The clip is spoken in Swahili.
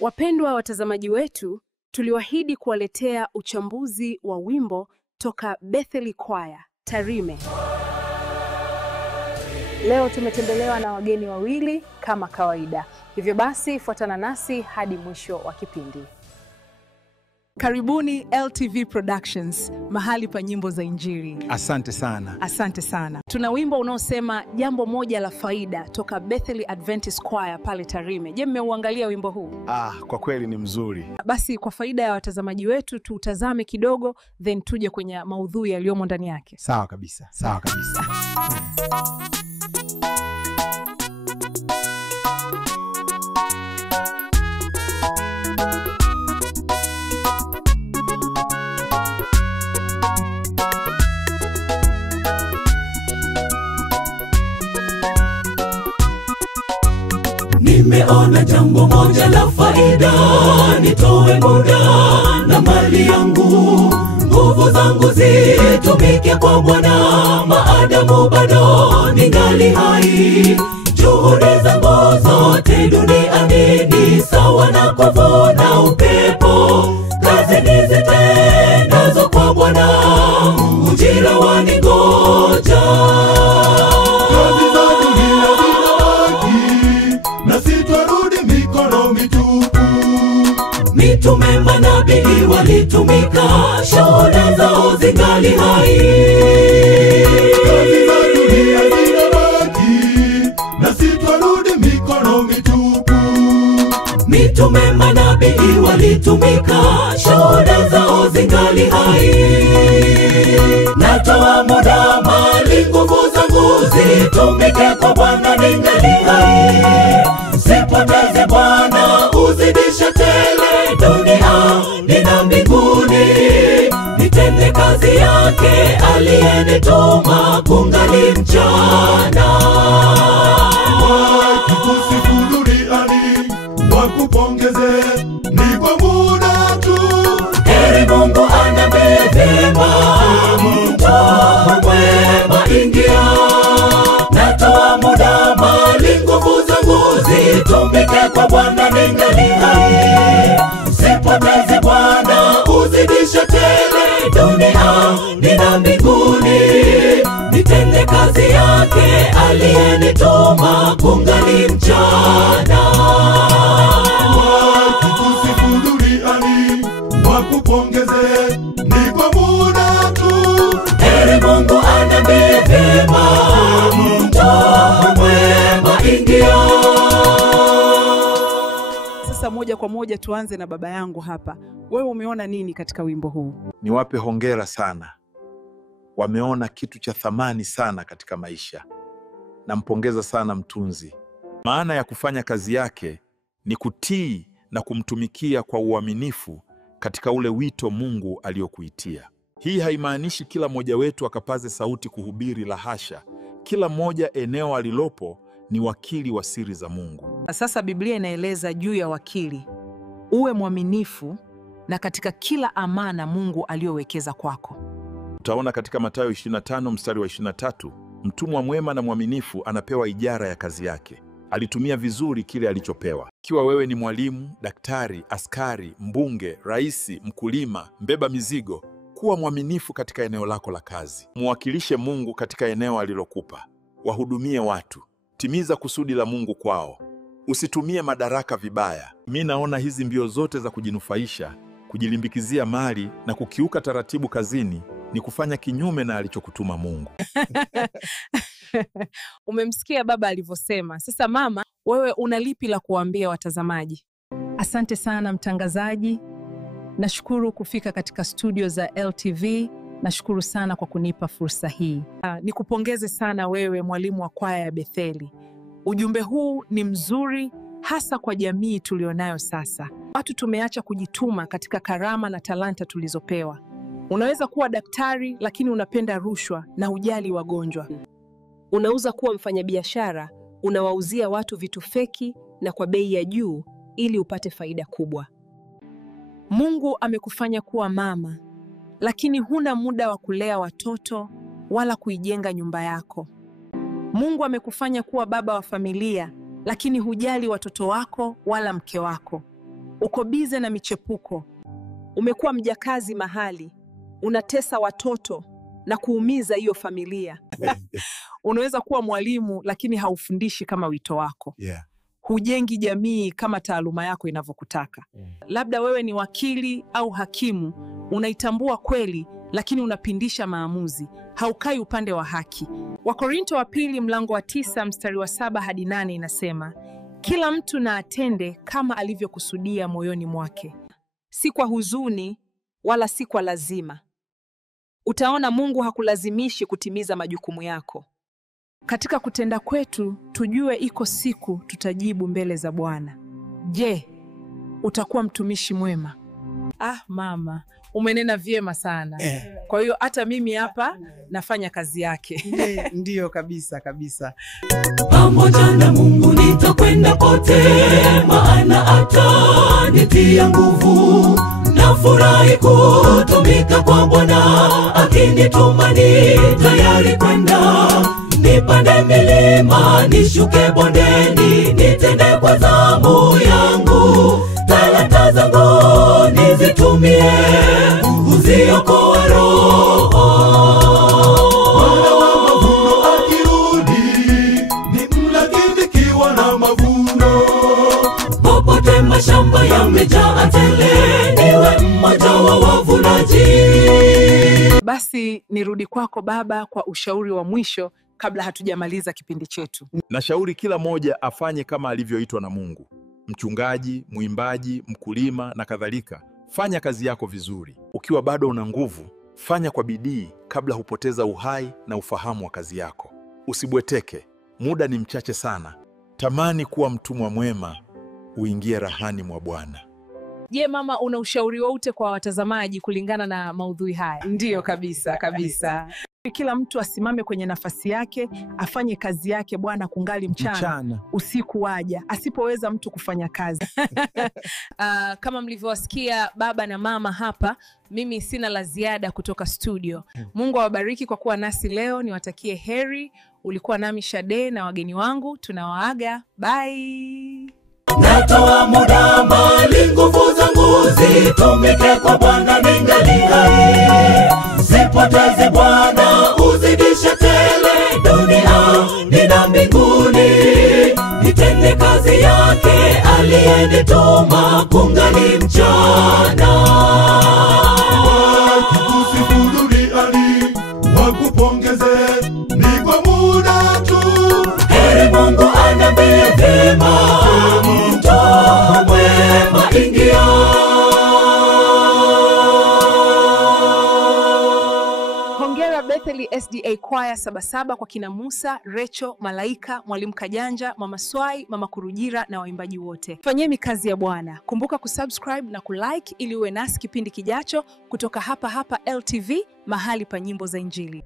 Wapendwa watazamaji wetu, tuliwaahidi kuwaletea uchambuzi wa wimbo toka Bethel Choir, Tarime. Leo tumetembelewa na wageni wawili kama kawaida. Hivyo basi fuatana nasi hadi mwisho wa kipindi. Karibuni LTV Productions, mahali pa nyimbo za Injili. Asante sana. Asante sana. Tuna wimbo unaosema jambo moja la faida toka Bethel Adventist Choir pale Tarime. Je, mmeuangalia wimbo huu? Kwa kweli ni mzuri. Basi kwa faida ya watazamaji wetu tutazame kidogo, then tuje kwenye maudhui yaliyomo ndani yake. Sawa kabisa. Sawa kabisa. Nimeona jambo moja la faida, nitoe muda na mali yangu, nguvu zangu zitumike kwa Bwana, maadamu bado ningali hai. Juhudi zangu zote duniani ni sawa na kuvuna upepo, kazi nizitendazo kwa Bwana, ujira waningoja. Mitume manabii walitumika, shuhuda zao zingali hai. Kazi za dunia zinabaki, nasi twarudi mikono mitupu. Mitume manabii walitumika, shuhuda zao zingali hai. Natoa muda, mali, nguvu zangu zitumike kwa Bwana ningali hai. Sipoteze Bwana, uzidishe tele dunia nina mbinguni, nitende kazi yake aliyenituma kungali mchana. Wakikusifu duniani wakupongeze, ni kwa muda tu. Heri Mungu anambie vyema, mtoa mwema ingia. Natoa muda, mali, nguvu zangu zitumike kwa Bwana ningali hai. Sipoteze Bwana, uzidishe tele dunia nina mbinguni, nitende kazi yake aliyenituma kungali mchana. Wakikusifu duniani wakupongeze, ni kwa muda tu. Heri Mungu anambie vyema, mtoa mwema ingia. Sasa moja kwa moja tuanze na baba yangu hapa. Wewe umeona nini katika wimbo huu? Niwape hongera sana. Wameona kitu cha thamani sana katika maisha. Nampongeza sana mtunzi. Maana ya kufanya kazi yake ni kutii na kumtumikia kwa uaminifu katika ule wito Mungu aliokuitia. Hii haimaanishi kila mmoja wetu akapaze sauti kuhubiri, la hasha. Kila mmoja eneo alilopo ni wakili wa siri za Mungu. Sasa Biblia inaeleza juu ya wakili. Uwe mwaminifu na katika kila amana Mungu aliyowekeza kwako. Utaona katika Mathayo 25 mstari wa 23, mtumwa mwema na mwaminifu anapewa ijara ya kazi yake. Alitumia vizuri kile alichopewa. Ikiwa wewe ni mwalimu, daktari, askari, mbunge, raisi, mkulima, mbeba mizigo, kuwa mwaminifu katika eneo lako la kazi. Muwakilishe Mungu katika eneo alilokupa. Wahudumie watu. Timiza kusudi la Mungu kwao. Usitumie madaraka vibaya. Mimi naona hizi mbio zote za kujinufaisha, kujilimbikizia mali na kukiuka taratibu kazini ni kufanya kinyume na alichokutuma Mungu. Umemsikia baba alivyosema. Sasa mama, wewe una lipi la kuambia watazamaji? Asante sana mtangazaji. Nashukuru kufika katika studio za LTV. Nashukuru sana kwa kunipa fursa hii. Nikupongeze sana wewe mwalimu wa kwaya ya Betheli. Ujumbe huu ni mzuri hasa kwa jamii tulionayo sasa. Watu tumeacha kujituma katika karama na talanta tulizopewa. Unaweza kuwa daktari lakini unapenda rushwa na hujali wagonjwa. Unauza kuwa mfanyabiashara, unawauzia watu vitu feki na kwa bei ya juu ili upate faida kubwa. Mungu amekufanya kuwa mama, lakini huna muda wa kulea watoto wala kuijenga nyumba yako. Mungu amekufanya kuwa baba wa familia, lakini hujali watoto wako wala mke wako. uko bize na michepuko, umekuwa mjakazi mahali, unatesa watoto na kuumiza hiyo familia. Unaweza kuwa mwalimu lakini haufundishi kama wito wako. Hujengi jamii kama taaluma yako inavyokutaka. Labda wewe ni wakili au hakimu, unaitambua kweli lakini unapindisha maamuzi, haukai upande wa haki. Wakorinto wa pili mlango wa 9 mstari wa 7 hadi 8 inasema, kila mtu na atende kama alivyokusudia moyoni mwake, si kwa huzuni wala si kwa lazima. Utaona Mungu hakulazimishi kutimiza majukumu yako. Katika kutenda kwetu, tujue iko siku tutajibu mbele za Bwana. Je, utakuwa mtumishi mwema? Mama, umenena vyema sana. Kwa hiyo hata mimi hapa nafanya kazi yake. Ndiyo kabisa kabisa. Pamoja na Mungu nitakwenda pote, maana atanitia nguvu. Nafurahi kutumika kwa Bwana, akinituma ni tayari kwenda. Nipande milima, nishuke bondeni, nitende kwa zamu yangu. Talanta zangu nizitumie, uziokoe roho. Bwana wa mavuno akirudi, ni mlaki nikiwa na mavuno. Popote mashamba yamejaa tele, niwe mmoja wa wavunaji. Basi nirudi kwako Baba kwa ushauri wa mwisho kabla hatujamaliza kipindi chetu. Nashauri kila moja afanye kama alivyoitwa na Mungu. Mchungaji, mwimbaji, mkulima na kadhalika. Fanya kazi yako vizuri. Ukiwa bado una nguvu, fanya kwa bidii kabla hupoteza uhai na ufahamu wa kazi yako. Usibweteke. Muda ni mchache sana. Tamani kuwa mtumwa mwema, uingie rahani mwa Bwana. Je, mama, una ushauri wote kwa watazamaji kulingana na maudhui haya? Ndiyo kabisa kabisa. Kila mtu asimame kwenye nafasi yake, afanye kazi yake Bwana kungali mchana. Usiku waja, asipoweza mtu kufanya kazi. Kama mlivyowasikia baba na mama hapa, mimi sina la ziada kutoka studio. Mungu awabariki kwa kuwa nasi leo. Niwatakie heri. Ulikuwa nami Shade na wageni wangu. Tunawaaga. Bye. Natoa muda, mali, nguvu zangu zitumike kwa Bwana ningali hai. Sipoteze Bwana, uzidishe tele duniani na mbinguni. Nitende kazi yake aliyenituma kungali mchana. Wakikusifu duniani, wakupongeze, ni kwa muda tu. Heri Mungu anambie vyema, mtu mwema ingia. Hongera Bethel SDA Choir Sabasaba kwa kina Musa, Recho, Malaika, Mwalimu Kajanja, Mama Swai, Mama Kurujira na waimbaji wote. Fanyeni kazi ya Bwana. Kumbuka kusubscribe na kulike ili uwe nasi kipindi kijacho kutoka hapa LTV, mahali pa nyimbo za Injili.